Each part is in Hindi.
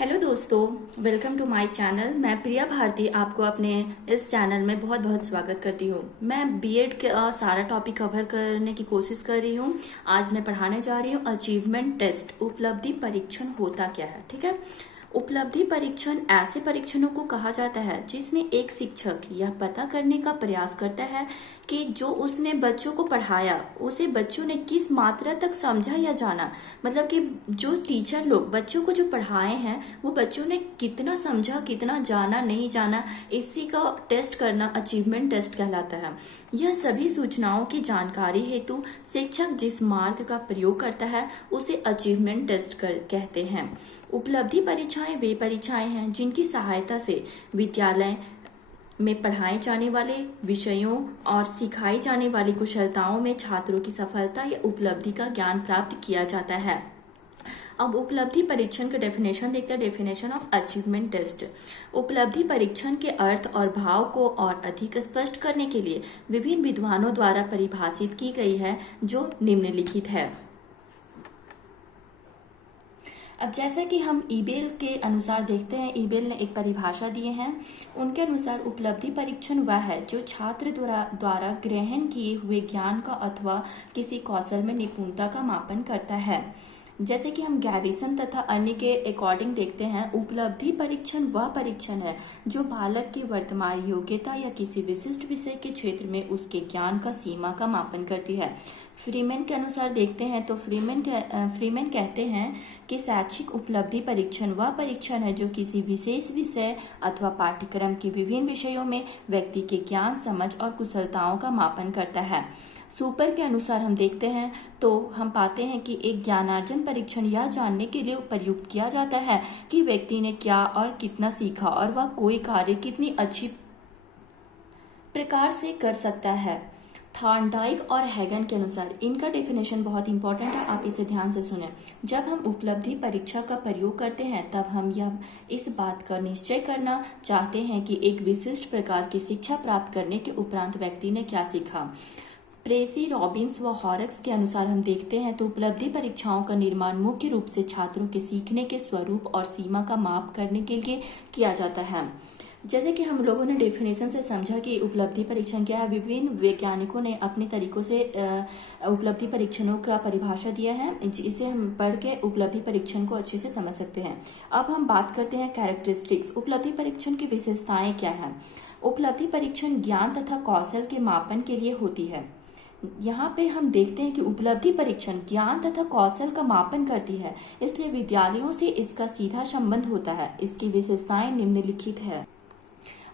हेलो दोस्तों, वेलकम टू माय चैनल। मैं प्रिया भारती आपको अपने इस चैनल में बहुत बहुत स्वागत करती हूँ। मैं बीएड का सारा टॉपिक कवर करने की कोशिश कर रही हूँ। आज मैं पढ़ाने जा रही हूँ अचीवमेंट टेस्ट, उपलब्धि परीक्षण होता क्या है। ठीक है, उपलब्धि परीक्षण ऐसे परीक्षणों को कहा जाता है जिसमें एक शिक्षक यह पता करने का प्रयास करता है कि जो उसने बच्चों को पढ़ाया उसे बच्चों ने किस मात्रा तक समझा या जाना। मतलब कि जो टीचर लोग बच्चों को जो पढ़ाए हैं वो बच्चों ने कितना समझा, कितना जाना, नहीं जाना, इसी का टेस्ट करना अचीवमेंट टेस्ट कहलाता है। यह सभी सूचनाओं की जानकारी हेतु शिक्षक जिस मार्ग का प्रयोग करता है उसे अचीवमेंट टेस्ट कहते हैं। उपलब्धि परीक्षाएं वे परीक्षाएं हैं जिनकी सहायता से विद्यालय में पढ़ाए जाने वाले विषयों और सिखाई जाने वाली कुशलताओं में छात्रों की सफलता या उपलब्धि का ज्ञान प्राप्त किया जाता है। अब उपलब्धि परीक्षण का डेफिनेशन देखते हैं। Definition of achievement test. उपलब्धि परीक्षण के अर्थ और भाव को और अधिक स्पष्ट करने के लिए विभिन्न विद्वानों द्वारा परिभाषित की गई है, जो निम्नलिखित है। अब जैसा कि हम ईबेल के अनुसार देखते हैं, ईबेल ने एक परिभाषा दिए हैं। उनके अनुसार उपलब्धि परीक्षण वह है जो छात्र द्वारा ग्रहण किए हुए ज्ञान का अथवा किसी कौशल में निपुणता का मापन करता है। जैसे कि हम गैरिसन तथा अन्य के अकॉर्डिंग देखते हैं, उपलब्धि परीक्षण वह परीक्षण है जो बालक की वर्तमान योग्यता या किसी विशिष्ट विषय के क्षेत्र में उसके ज्ञान का सीमा का मापन करती है। फ्रीमैन के अनुसार देखते हैं तो फ्रीमैन कहते हैं कि शैक्षिक उपलब्धि परीक्षण वह परीक्षण है जो किसी विशेष विषय अथवा पाठ्यक्रम के विभिन्न विषयों में व्यक्ति के ज्ञान, समझ और कुशलताओं का मापन करता है। सुपर के अनुसार हम देखते हैं तो हम पाते हैं कि एक ज्ञानार्जन परीक्षण यह जानने के लिए प्रयुक्त किया जाता है कि व्यक्ति ने क्या और कितना सीखा और वह कोई कार्य कितनी अच्छी प्रकार से कर सकता है। थॉर्नडाइक और हैगन के अनुसार इनका डेफिनेशन बहुत इंपॉर्टेंट है, आप इसे ध्यान से सुनें। जब हम उपलब्धि परीक्षा का प्रयोग करते हैं तब हम यह इस बात का निश्चय करना चाहते हैं कि एक विशिष्ट प्रकार की शिक्षा प्राप्त करने के उपरांत व्यक्ति ने क्या सीखा। प्रेसी, रॉबिन्स व हॉरक्स के अनुसार हम देखते हैं तो उपलब्धि परीक्षाओं का निर्माण मुख्य रूप से छात्रों के सीखने के स्वरूप और सीमा का माप करने के लिए किया जाता है। जैसे कि हम लोगों ने डेफिनेशन से समझा कि उपलब्धि परीक्षण क्या है, विभिन्न वैज्ञानिकों ने अपने तरीकों से उपलब्धि परीक्षणों का परिभाषा दिया है। इसे हम पढ़ के उपलब्धि परीक्षण को अच्छे से समझ सकते हैं। अब हम बात करते हैं कैरेक्टरिस्टिक्स, उपलब्धि परीक्षण की विशेषताएं क्या हैं। उपलब्धि परीक्षण ज्ञान तथा कौशल के मापन के लिए होती है। यहाँ पे हम देखते हैं कि उपलब्धि परीक्षण ज्ञान तथा कौशल का मापन करती है, इसलिए विद्यालयों से इसका सीधा संबंध होता है। इसकी विशेषताएं निम्नलिखित है।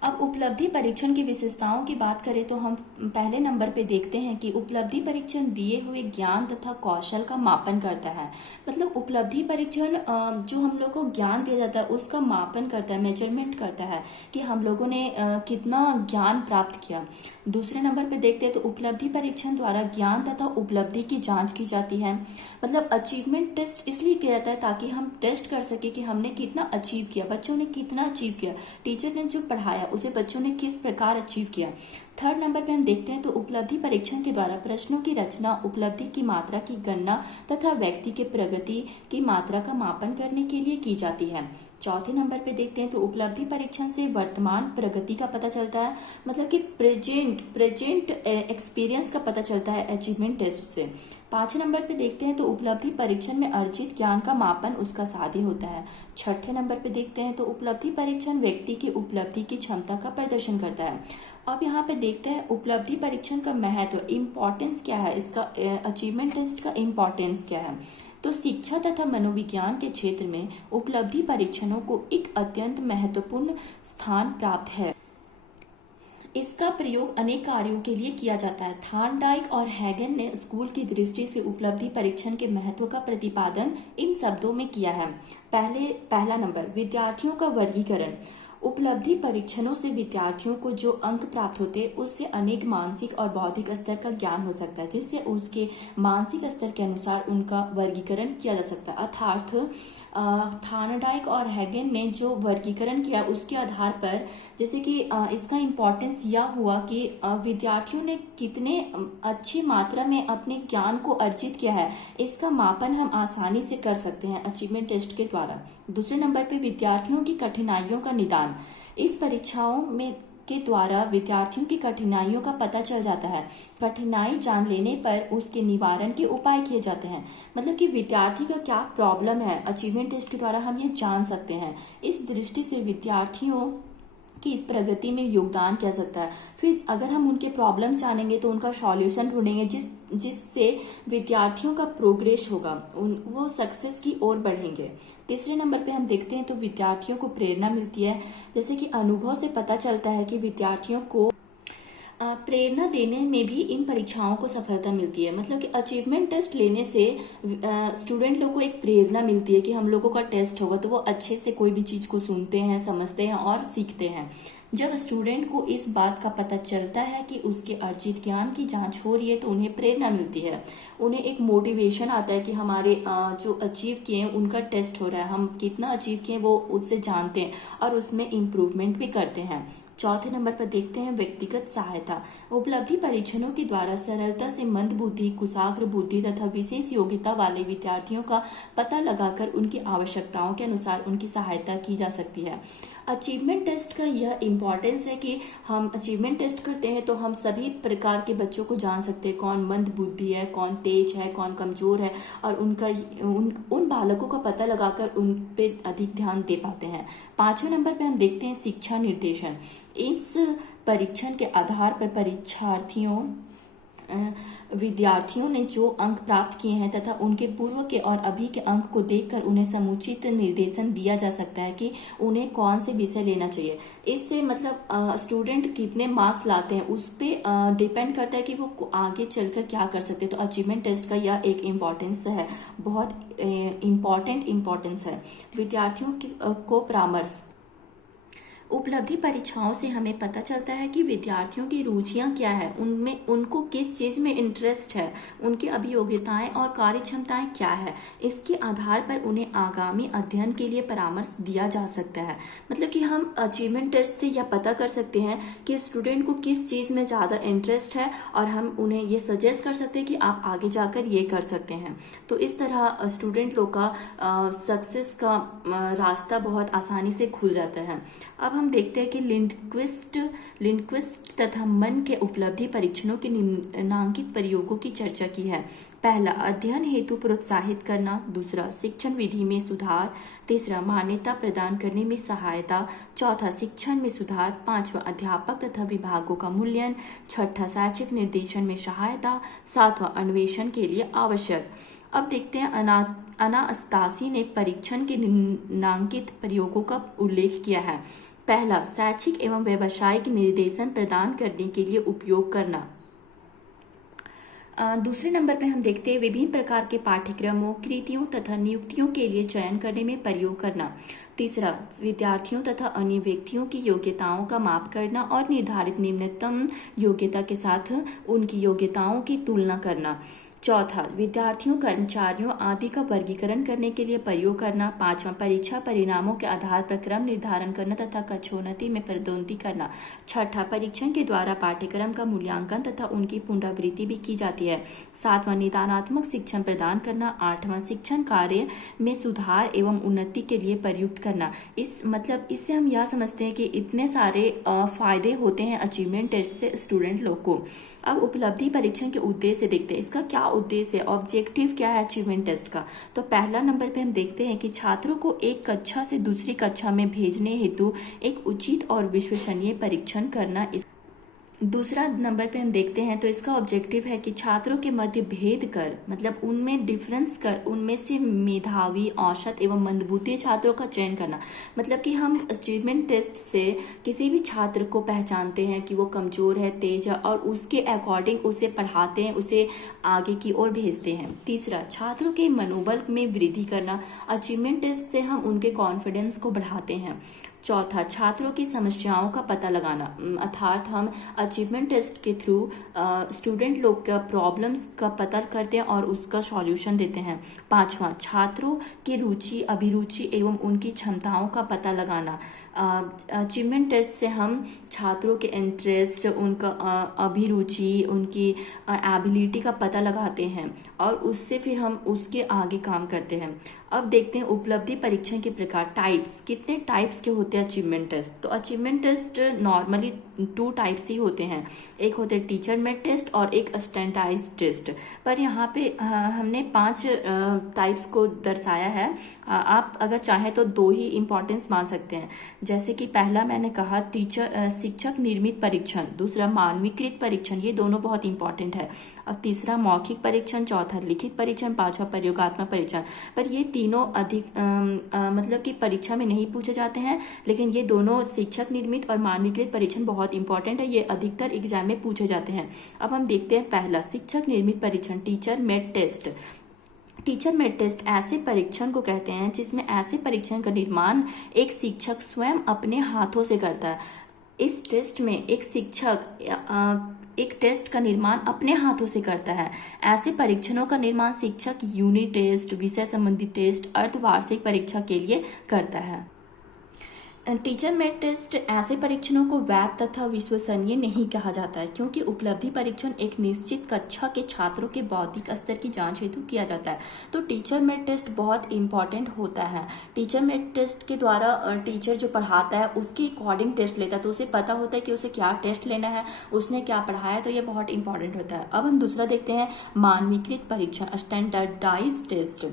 अब उपलब्धि परीक्षण की विशेषताओं की बात करें तो हम पहले नंबर पे देखते हैं कि उपलब्धि परीक्षण दिए हुए ज्ञान तथा कौशल का मापन करता है। मतलब उपलब्धि परीक्षण जो हम लोग को ज्ञान दिया जाता है उसका मापन करता है, मेजरमेंट करता है कि हम लोगों ने कितना ज्ञान प्राप्त किया। दूसरे नंबर पे देखते हैं तो उपलब्धि परीक्षण द्वारा ज्ञान तथा उपलब्धि की जांच की जाती है। मतलब अचीवमेंट टेस्ट इसलिए किया जाता है ताकि हम टेस्ट कर सके कि हमने कितना अचीव किया, बच्चों ने कितना अचीव किया, टीचर ने जो पढ़ाया उसे बच्चों ने किस प्रकार अचीव किया। थर्ड नंबर पे हम देखते हैं तो उपलब्धि परीक्षण के द्वारा प्रश्नों की रचना, उपलब्धि की मात्रा की गणना तथा व्यक्ति के प्रगति की मात्रा का मापन करने के लिए की जाती है। चौथे नंबर पे देखते हैं तो उपलब्धि परीक्षण से वर्तमान प्रगति का पता चलता है, मतलब कि प्रेजेंट एक्सपीरियंस का पता चलता है अचीवमेंट टेस्ट से। पांचवें नंबर पे देखते हैं तो उपलब्धि परीक्षण में अर्जित ज्ञान का मापन उसका साध्य होता है। छठे नंबर पे देखते हैं तो उपलब्धि परीक्षण व्यक्ति की उपलब्धि की क्षमता का प्रदर्शन करता है। अब यहाँ पे देखते हैं उपलब्धि परीक्षण का महत्व, इम्पोर्टेंस क्या है, इसका अचीवमेंट टेस्ट का इम्पोर्टेंस क्या है। तो शिक्षा तथा मनोविज्ञान के क्षेत्र में उपलब्धि परीक्षणों को एक अत्यंत महत्वपूर्ण स्थान प्राप्त है। इसका प्रयोग अनेक कार्यों के लिए किया जाता है। थॉर्नडाइक और हैगन ने स्कूल की दृष्टि से उपलब्धि परीक्षण के महत्व का प्रतिपादन इन शब्दों में किया है। पहला नंबर, विद्यार्थियों का वर्गीकरण। उपलब्धि परीक्षणों से विद्यार्थियों को जो अंक प्राप्त होते हैं उससे अनेक मानसिक और बौद्धिक स्तर का ज्ञान हो सकता है, जिससे उसके मानसिक स्तर के अनुसार उनका वर्गीकरण किया जा सकता है। अर्थात थार्नडाइक और हैगन ने जो वर्गीकरण किया उसके आधार पर, जैसे कि इसका इम्पोर्टेंस यह हुआ कि विद्यार्थियों ने कितने अच्छी मात्रा में अपने ज्ञान को अर्जित किया है, इसका मापन हम आसानी से कर सकते हैं अचीवमेंट टेस्ट के द्वारा। दूसरे नंबर पे विद्यार्थियों की कठिनाइयों का निदान। इस परीक्षाओं में के द्वारा विद्यार्थियों की कठिनाइयों का पता चल जाता है। कठिनाई जान लेने पर उसके निवारण के उपाय किए जाते हैं। मतलब कि विद्यार्थी का क्या प्रॉब्लम है, अचीवमेंट टेस्ट के द्वारा हम ये जान सकते हैं। इस दृष्टि से विद्यार्थियों की प्रगति में योगदान किया सकता है। फिर अगर हम उनके प्रॉब्लम्स जानेंगे तो उनका सॉल्यूशन ढूंढेंगे, जिससे विद्यार्थियों का प्रोग्रेस होगा, वो सक्सेस की ओर बढ़ेंगे। तीसरे नंबर पे हम देखते हैं तो विद्यार्थियों को प्रेरणा मिलती है। जैसे कि अनुभव से पता चलता है कि विद्यार्थियों को प्रेरणा देने में भी इन परीक्षाओं को सफलता मिलती है। मतलब कि अचीवमेंट टेस्ट लेने से स्टूडेंट लोग को एक प्रेरणा मिलती है कि हम लोगों का टेस्ट होगा तो वो अच्छे से कोई भी चीज़ को सुनते हैं, समझते हैं और सीखते हैं। जब स्टूडेंट को इस बात का पता चलता है कि उसके अर्जित ज्ञान की जांच हो रही है तो उन्हें प्रेरणा मिलती है, उन्हें एक मोटिवेशन आता है कि हमारे जो अचीव किए हैं उनका टेस्ट हो रहा है, हम कितना अचीव किए वो उससे जानते हैं और उसमें इम्प्रूवमेंट भी करते हैं। चौथे नंबर पर देखते हैं व्यक्तिगत सहायता। उपलब्धि परीक्षणों के द्वारा सरलता से मंद बुद्धि, कुशाग्र बुद्धि तथा विशेष योग्यता वाले विद्यार्थियों का पता लगाकर उनकी आवश्यकताओं के अनुसार उनकी सहायता की जा सकती है। अचीवमेंट टेस्ट का यह इम्पॉर्टेंस है कि हम अचीवमेंट टेस्ट करते हैं तो हम सभी प्रकार के बच्चों को जान सकते हैं, कौन मंद बुद्धि है, कौन तेज है, कौन कमजोर है, और उन बालकों का पता लगाकर उन पे अधिक ध्यान दे पाते हैं। पांचवें नंबर पे हम देखते हैं शिक्षा निर्देशन। इस परीक्षण के आधार पर विद्यार्थियों ने जो अंक प्राप्त किए हैं तथा उनके पूर्व के और अभी के अंक को देखकर उन्हें समुचित निर्देशन दिया जा सकता है कि उन्हें कौन से विषय लेना चाहिए। इससे मतलब स्टूडेंट कितने मार्क्स लाते हैं उस पर डिपेंड करता है कि वो आगे चलकर क्या कर सकते हैं। तो अचीवमेंट टेस्ट का यह एक इम्पॉर्टेंस है, बहुत इम्पॉर्टेंस है। विद्यार्थियों को परामर्श। उपलब्धि परीक्षाओं से हमें पता चलता है कि विद्यार्थियों की रुचियां क्या है, उनमें उनको किस चीज़ में इंटरेस्ट है, उनकी अभियोग्यताएं और कार्य क्षमताएं क्या है। इसके आधार पर उन्हें आगामी अध्ययन के लिए परामर्श दिया जा सकता है। मतलब कि हम अचीवमेंट टेस्ट से यह पता कर सकते हैं कि स्टूडेंट को किस चीज़ में ज़्यादा इंटरेस्ट है और हम उन्हें ये सजेस्ट कर सकते हैं कि आप आगे जाकर ये कर सकते हैं। तो इस तरह स्टूडेंट लोग का सक्सेस का रास्ता बहुत आसानी से खुल जाता है। अब हम देखते हैं कि लिंक्विस्ट तथा मन के उपलब्धि परीक्षणों के निम्नांकित प्रयोगों की चर्चा की है। पहला, अध्ययन हेतु प्रोत्साहित करना। दूसरा, शिक्षण विधि में सुधार। तीसरा, मान्यता प्रदान करने में सहायता। चौथा, शिक्षण में सुधार। पांचवा, अध्यापक तथा विभागों का मूल्यांकन। छठा, शैक्षिक निर्देशन में सहायता। सातवां, अन्वेषण के लिए आवश्यक। अब देखते हैं अनास्तासी ने परीक्षण के निम्नांकित प्रयोगों का उल्लेख किया है। पहला, शैक्षिक एवं व्यावसायिक निर्देशन प्रदान करने के लिए उपयोग करना। दूसरे नंबर पर हम देखते हैं विभिन्न प्रकार के पाठ्यक्रमों, कृतियों तथा नियुक्तियों के लिए चयन करने में प्रयोग करना। तीसरा, विद्यार्थियों तथा अन्य व्यक्तियों की योग्यताओं का माप करना और निर्धारित निम्नतम योग्यता के साथ उनकी योग्यताओं की तुलना करना। चौथा, विद्यार्थियों, कर्मचारियों आदि का वर्गीकरण करने के लिए प्रयोग करना। पांचवा, परीक्षा परिणामों के आधार पर क्रम निर्धारण करना तथा कक्षोन्नति में पदोन्नति करना। छठा, परीक्षण के द्वारा पाठ्यक्रम का मूल्यांकन तथा उनकी पुनरावृत्ति भी की जाती है। सातवां, निदानात्मक शिक्षण प्रदान करना। आठवां, शिक्षण कार्य में सुधार एवं उन्नति के लिए प्रयुक्त करना। इससे हम यह समझते हैं कि इतने सारे फायदे होते हैं अचीवमेंट टेस्ट से स्टूडेंट लोग को। अब उपलब्धि परीक्षण के उद्देश्य देखते हैं, इसका क्या उद्देश्य है, ऑब्जेक्टिव क्या है अचीवमेंट टेस्ट का। तो पहला नंबर पे हम देखते हैं कि छात्रों को एक कक्षा से दूसरी कक्षा में भेजने हेतु एक उचित और विश्वसनीय परीक्षण करना। दूसरा नंबर पे हम देखते हैं तो इसका ऑब्जेक्टिव है कि छात्रों के मध्य भेद कर, मतलब उनमें डिफरेंस कर, उनमें से मेधावी, औसत एवं मंदबुद्धि छात्रों का चयन करना। मतलब कि हम अचीवमेंट टेस्ट से किसी भी छात्र को पहचानते हैं कि वो कमजोर है, तेज है, और उसके अकॉर्डिंग उसे पढ़ाते हैं, उसे आगे की ओर भेजते हैं। तीसरा, छात्रों के मनोबल में वृद्धि करना। अचीवमेंट टेस्ट से हम उनके कॉन्फिडेंस को बढ़ाते हैं। चौथा, छात्रों की समस्याओं का पता लगाना, अर्थात हम अचीवमेंट टेस्ट के थ्रू स्टूडेंट लोग का प्रॉब्लम्स का पता करते हैं और उसका सॉल्यूशन देते हैं। पांचवा, छात्रों की रुचि, अभिरुचि एवं उनकी क्षमताओं का पता लगाना, अचीवमेंट टेस्ट से हम छात्रों के इंटरेस्ट, उनका अभिरुचि, उनकी एबिलिटी का पता लगाते हैं और उससे फिर हम उसके आगे काम करते हैं। अब देखते हैं उपलब्धि परीक्षण के प्रकार, टाइप्स, कितने टाइप्स के होते हैं अचीवमेंट टेस्ट। तो अचीवमेंट टेस्ट नॉर्मली 2 टाइप्स ही होते हैं, एक होते हैं टीचर मेड टेस्ट और एक स्टैंडर्डाइज टेस्ट। पर यहाँ पे हमने 5 टाइप्स को दर्शाया है। आप अगर चाहें तो 2 ही इम्पोर्टेंस मान सकते हैं। जैसे कि पहला मैंने कहा शिक्षक निर्मित परीक्षण, दूसरा मानवीकृत परीक्षण, ये दोनों बहुत इंपॉर्टेंट है। अब तीसरा मौखिक परीक्षण, चौथा लिखित परीक्षण, पांचवा प्रयोगात्मक परीक्षण। पर ये तीनों अधिक मतलब कि परीक्षा में नहीं पूछे जाते हैं, लेकिन ये दोनों शिक्षक निर्मित और मानवीकृत परीक्षण बहुत इंपॉर्टेंट है, ये अधिकतर एग्जाम में पूछे जाते हैं। अब हम देखते हैं पहला शिक्षक निर्मित परीक्षण, teacher made test. Teacher made test ऐसे परीक्षण को कहते हैं जिसमें ऐसे परीक्षण का निर्माण एक शिक्षक स्वयं अपने हाथों से करता है। इस टेस्ट में एक शिक्षक एक टेस्ट का निर्माण अपने हाथों से करता है। ऐसे परीक्षणों का निर्माण शिक्षक यूनिट टेस्ट, विषय संबंधी टेस्ट, अर्धवार्षिक परीक्षा के लिए करता है। टीचर मेड टेस्ट ऐसे परीक्षणों को वैध तथा विश्वसनीय नहीं कहा जाता है, क्योंकि उपलब्धि परीक्षण एक निश्चित कक्षा के छात्रों के बौद्धिक स्तर की जांच हेतु किया जाता है। तो टीचर मेड टेस्ट बहुत इंपॉर्टेंट होता है। टीचर मेड टेस्ट के द्वारा टीचर जो पढ़ाता है उसके अकॉर्डिंग टेस्ट लेता है, तो उसे पता होता है कि उसे क्या टेस्ट लेना है, उसने क्या पढ़ाया, तो ये बहुत इंपॉर्टेंट होता है। अब हम दूसरा देखते हैं मानवीकृत परीक्षण, स्टैंडर्डाइज टेस्ट।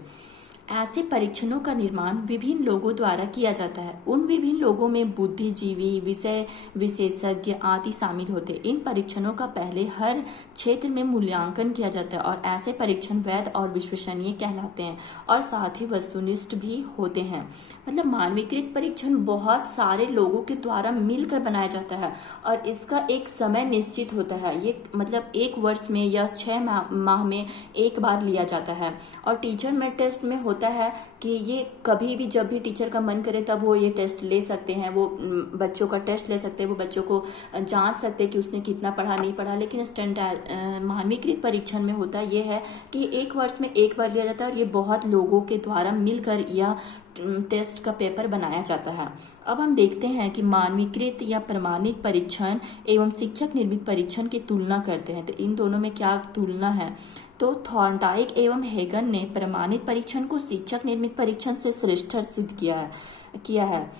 ऐसे परीक्षणों का निर्माण विभिन्न लोगों द्वारा किया जाता है। उन विभिन्न लोगों में बुद्धिजीवी, विषय विशेषज्ञ आदि शामिल होते हैं। इन परीक्षणों का पहले हर क्षेत्र में मूल्यांकन किया जाता है और ऐसे परीक्षण वैध और विश्वसनीय कहलाते हैं और साथ ही वस्तुनिष्ठ भी होते हैं। मतलब मानवीकृत परीक्षण बहुत सारे लोगों के द्वारा मिलकर बनाया जाता है और इसका एक समय निश्चित होता है। ये मतलब 1 वर्ष में या 6 माह में एक बार लिया जाता है। और टीचर मेड टेस्ट में होता है कि ये कभी भी जब भी टीचर का मन करे तब वो ये टेस्ट ले सकते हैं, वो बच्चों का टेस्ट ले सकते हैं, वो बच्चों को जांच सकते हैं कि उसने कितना पढ़ा नहीं पढ़ा। लेकिन मानवीकृत परीक्षण में होता ये है कि 1 वर्ष में एक बार लिया जाता है और ये बहुत लोगों के द्वारा मिलकर यह टेस्ट का पेपर बनाया जाता है। अब हम देखते हैं कि मानवीकृत या प्रमाणित परीक्षण एवं शिक्षक निर्मित परीक्षण की तुलना करते हैं। तो इन दोनों में क्या तुलना है? तो थॉर्नडाइक एवं हेगन ने प्रमाणित परीक्षण को शिक्षक निर्मित परीक्षण से श्रेष्ठ सिद्ध किया है।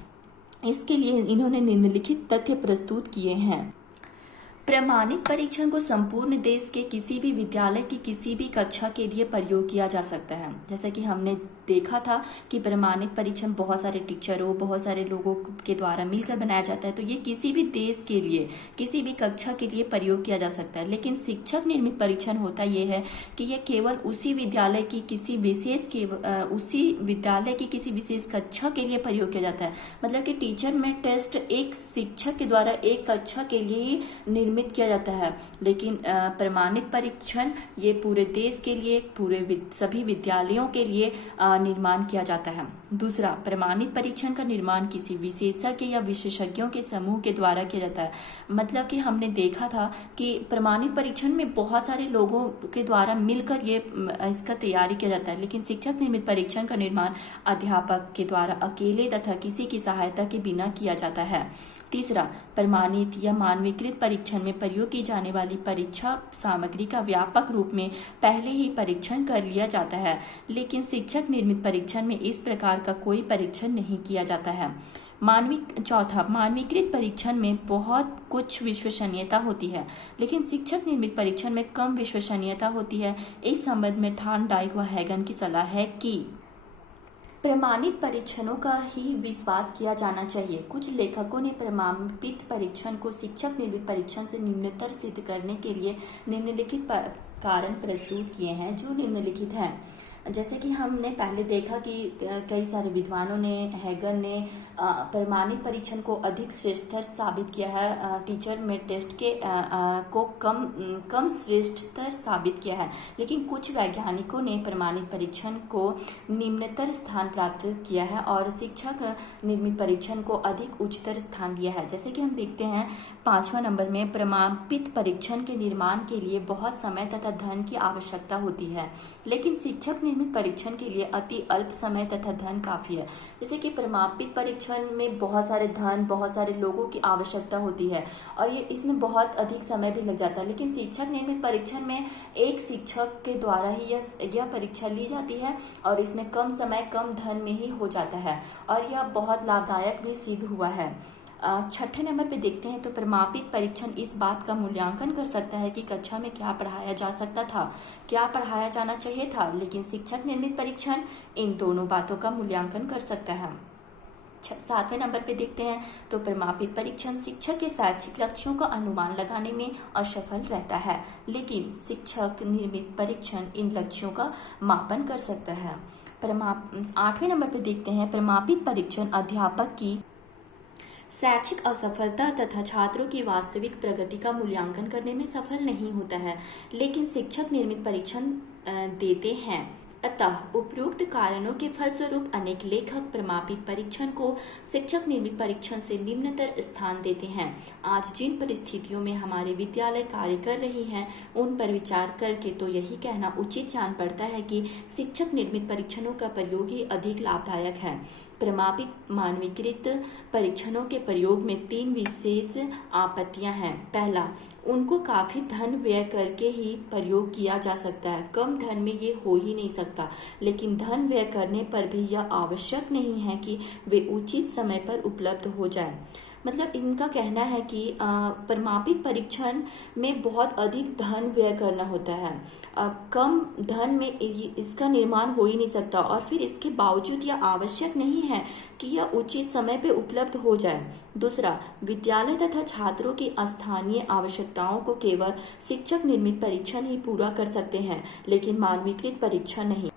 इसके लिए इन्होंने निम्नलिखित तथ्य प्रस्तुत किए हैं। प्रमाणित परीक्षण को संपूर्ण देश के किसी भी विद्यालय की किसी भी कक्षा के लिए प्रयोग किया जा सकता है। जैसे कि हमने देखा था कि प्रमाणित परीक्षण बहुत सारे टीचरों, बहुत सारे लोगों के द्वारा मिलकर बनाया जाता है, तो ये किसी भी देश के लिए, किसी भी कक्षा के लिए प्रयोग किया जा सकता है। लेकिन शिक्षक निर्मित परीक्षण होता ये है कि ये केवल उसी विद्यालय की किसी विशेष कक्षा के लिए प्रयोग किया जाता है। मतलब कि टीचर मेड टेस्ट एक शिक्षक के द्वारा एक कक्षा के लिए ही निर्मित किया जाता है, लेकिन प्रमाणित परीक्षण ये पूरे देश के लिए, पूरे सभी विद्यालयों के लिए निर्माण किया जाता है। दूसरा, प्रमाणित परीक्षण का निर्माण किसी विशेषज्ञ या विशेषज्ञों के समूह के द्वारा किया जाता है। मतलब कि हमने देखा था कि प्रमाणित परीक्षण में बहुत सारे लोगों के द्वारा मिलकर ये इसका तैयारी किया जाता है, लेकिन शिक्षक निर्मित परीक्षण का निर्माण अध्यापक के द्वारा अकेले तथा किसी की सहायता के बिना किया जाता है। तीसरा, प्रमाणित या मानवीकृत परीक्षण में प्रयोग की जाने वाली परीक्षा सामग्री का व्यापक रूप में पहले ही परीक्षण कर लिया जाता है, लेकिन शिक्षक निर्मित परीक्षण में इस प्रकार का कोई परीक्षण नहीं किया जाता है। चौथा, मानवीकृत परीक्षण में बहुत कुछ विश्वसनीयता होती है, लेकिन शिक्षक निर्मित परीक्षण में कम विश्वसनीयता होती है। इस संबंध में थॉर्नडाइक व हेगन की सलाह है कि प्रमाणित परीक्षणों का ही विश्वास किया जाना चाहिए। कुछ लेखकों ने प्रमाणित परीक्षण को शिक्षक निर्मित परीक्षण से निम्नतर सिद्ध करने के लिए निम्नलिखित कारण प्रस्तुत किए हैं, जो निम्नलिखित हैं। जैसे कि हमने पहले देखा कि कई सारे विद्वानों ने, हैगन ने प्रमाणित परीक्षण को अधिक श्रेष्ठतर साबित किया है, टीचर में टेस्ट के को कम श्रेष्ठतर साबित किया है। लेकिन कुछ वैज्ञानिकों ने प्रमाणित परीक्षण को निम्नतर स्थान प्राप्त किया है और शिक्षक निर्मित परीक्षण को अधिक उच्चतर स्थान दिया है। जैसे कि हम देखते हैं 5वां नंबर में, प्रमाणित परीक्षण के निर्माण के लिए बहुत समय तथा धन की आवश्यकता होती है, लेकिन शिक्षक निर्मित परीक्षण के लिए अति अल्प समय तथा धन काफी है। जैसे कि प्रमाणित परीक्षण में बहुत सारे धन, बहुत सारे लोगों की आवश्यकता होती है और ये इसमें बहुत अधिक समय भी लग जाता है। लेकिन शिक्षक निर्मित परीक्षण में एक शिक्षक के द्वारा ही यह परीक्षा ली जाती है और इसमें कम समय कम धन में ही हो जाता है और यह बहुत लाभदायक भी सिद्ध हुआ है। 6ठे नंबर पे देखते हैं तो प्रमाणित परीक्षण इस बात का मूल्यांकन कर सकता है कि कक्षा में क्या पढ़ाया जा सकता था, क्या पढ़ाया जाना चाहिए था, लेकिन शिक्षक निर्मित परीक्षण इन दोनों बातों का मूल्यांकन कर सकता है। 7वें नंबर पे देखते हैं तो प्रमाणित परीक्षण शिक्षक के शैक्षिक लक्ष्यों का अनुमान लगाने में असफल रहता है, लेकिन शिक्षक निर्मित परीक्षण इन लक्ष्यों का मापन कर सकता है। 8वें नंबर पे देखते हैं प्रमाणित परीक्षण अध्यापक की शैक्षिक असफलता तथा छात्रों की वास्तविक प्रगति का मूल्यांकन करने में सफल नहीं होता है, लेकिन शिक्षक निर्मित परीक्षण देते हैं। अतः उपरोक्त कारणों के फलस्वरूप अनेक लेखक प्रमाणित परीक्षण को शिक्षक निर्मित परीक्षण से निम्नतर स्थान देते हैं। आज जिन परिस्थितियों में हमारे विद्यालय कार्य कर रही हैं, उन पर विचार करके तो यही कहना उचित जान पड़ता है कि शिक्षक निर्मित परीक्षणों का प्रयोग ही अधिक लाभदायक है। प्रमाणित मानकीकृत परीक्षणों के प्रयोग में 3 विशेष आपत्तियां हैं। पहला, उनको काफी धन व्यय करके ही प्रयोग किया जा सकता है। कम धन में ये हो ही नहीं सकता, लेकिन धन व्यय करने पर भी यह आवश्यक नहीं है कि वे उचित समय पर उपलब्ध हो जाए। मतलब इनका कहना है कि प्रमाणित परीक्षण में बहुत अधिक धन व्यय करना होता है। कम धन में इसका निर्माण हो ही नहीं सकता और फिर इसके बावजूद यह आवश्यक नहीं है कि यह उचित समय पे उपलब्ध हो जाए। दूसरा, विद्यालय तथा छात्रों की स्थानीय आवश्यकताओं को केवल शिक्षक निर्मित परीक्षण ही पूरा कर सकते हैं, लेकिन मानकीकृत परीक्षण नहीं।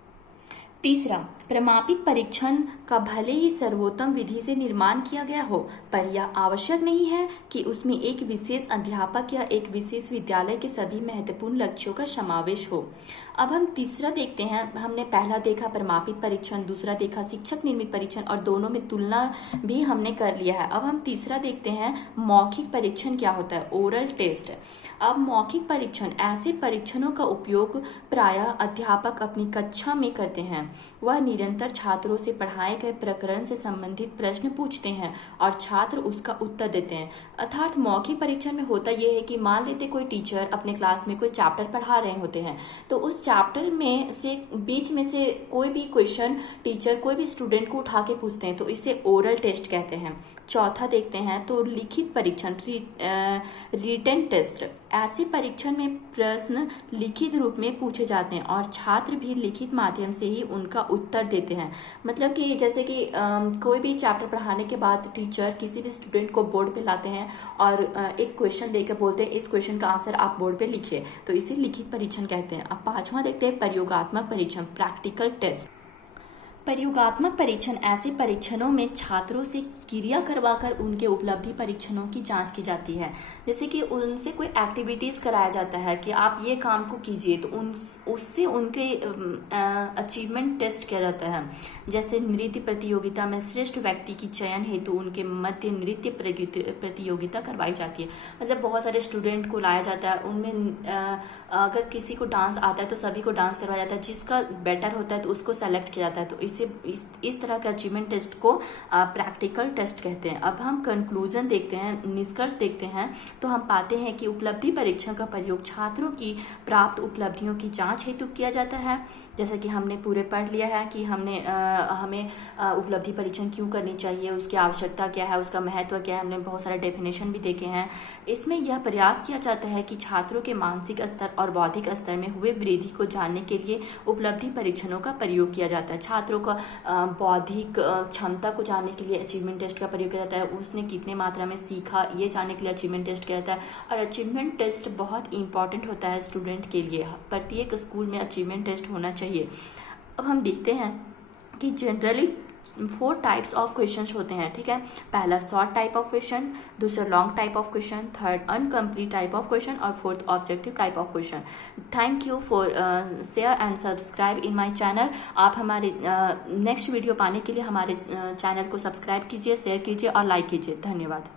तीसरा, प्रमाणित परीक्षण का भले ही सर्वोत्तम विधि से निर्माण किया गया हो, पर यह आवश्यक नहीं है कि उसमें एक विशेष अध्यापक या एक विशेष विद्यालय के सभी महत्वपूर्ण लक्ष्यों का समावेश हो। अब हम तीसरा देखते हैं। हमने पहला देखा प्रमाणित परीक्षण, दूसरा देखा शिक्षक निर्मित परीक्षण और दोनों में तुलना भी हमने कर लिया है। अब हम तीसरा देखते हैं मौखिक परीक्षण क्या होता है, ओरल टेस्ट। अब मौखिक परीक्षण ऐसे परीक्षणों का उपयोग प्रायः अध्यापक अपनी कक्षा में करते हैं। वह निरंतर छात्रों से पढ़ाए गए प्रकरण से संबंधित प्रश्न पूछते हैं और छात्र उसका उत्तर देते हैं। अर्थात मौखिक परीक्षण में होता यह है कि मान लेते कोई टीचर अपने क्लास में कोई चैप्टर पढ़ा रहे होते हैं, तो उस चैप्टर में से बीच में से कोई भी क्वेश्चन टीचर कोई भी स्टूडेंट को उठा के पूछते हैं, तो इसे ओरल टेस्ट कहते हैं। चौथा देखते हैं तो लिखित परीक्षण, रिटन टेस्ट। ऐसे परीक्षण में प्रश्न लिखित रूप में पूछे जाते हैं और छात्र भी लिखित माध्यम से ही उनका उत्तर देते हैं। मतलब कि जैसे कि कोई भी चैप्टर पढ़ाने के बाद टीचर किसी भी स्टूडेंट को बोर्ड पे लाते हैं और एक क्वेश्चन देकर बोलते हैं इस क्वेश्चन का आंसर आप बोर्ड पे लिखिए, तो इसे लिखित परीक्षण कहते हैं। अब 5वां देखते हैं प्रयोगात्मक परीक्षण, प्रैक्टिकल टेस्ट। प्रयोगात्मक परीक्षण ऐसे परीक्षणों में छात्रों से क्रिया करवाकर उनके उपलब्धि परीक्षणों की जांच की जाती है। जैसे कि उनसे कोई एक्टिविटीज कराया जाता है कि आप ये काम को कीजिए, तो उससे उनके अचीवमेंट टेस्ट किया जाता है। जैसे नृत्य प्रतियोगिता में श्रेष्ठ व्यक्ति की चयन हेतु उनके मध्य नृत्य प्रतियोगिता करवाई जाती है। मतलब बहुत सारे स्टूडेंट को लाया जाता है, उनमें अगर किसी को डांस आता है तो सभी को डांस करवाया जाता है, जिसका बेटर होता है तो उसको सेलेक्ट किया जाता है। तो इस तरह के अचीवमेंट टेस्ट को प्रैक्टिकल टेस्ट कहते हैं। अब हम कंक्लूजन देखते हैं, निष्कर्ष देखते हैं, तो हम पाते हैं कि उपलब्धि परीक्षण का प्रयोग छात्रों की प्राप्त उपलब्धियों की जांच हेतु किया जाता है। जैसा कि हमने पूरे पढ़ लिया है कि हमें उपलब्धि परीक्षण क्यों करनी चाहिए, उसकी आवश्यकता क्या है, उसका महत्व क्या है, हमने बहुत सारे डेफिनेशन भी देखे हैं। इसमें यह प्रयास किया जाता है कि छात्रों के मानसिक स्तर और बौद्धिक स्तर में हुए वृद्धि को जानने के लिए उपलब्धि परीक्षणों का प्रयोग किया जाता है। छात्रों का बौद्धिक क्षमता को जानने के लिए अचीवमेंट टेस्ट का प्रयोग किया जाता है, उसने कितने मात्रा में सीखा ये जानने के लिए अचीवमेंट टेस्ट किया जाता है। और अचीवमेंट टेस्ट बहुत इंपॉर्टेंट होता है स्टूडेंट के लिए, प्रत्येक स्कूल में अचीवमेंट टेस्ट होना चाहिए। अब हम देखते हैं कि जनरली 4 टाइप्स ऑफ क्वेश्चंस होते हैं, ठीक है। पहला शॉर्ट टाइप ऑफ क्वेश्चन, दूसरा long type of question, third incomplete type of question और fourth objective type of question. Thank you for share and subscribe in my channel. आप हमारे नेक्स्ट वीडियो पाने के लिए हमारे चैनल को सब्सक्राइब कीजिए, शेयर कीजिए और लाइक कीजिए। धन्यवाद।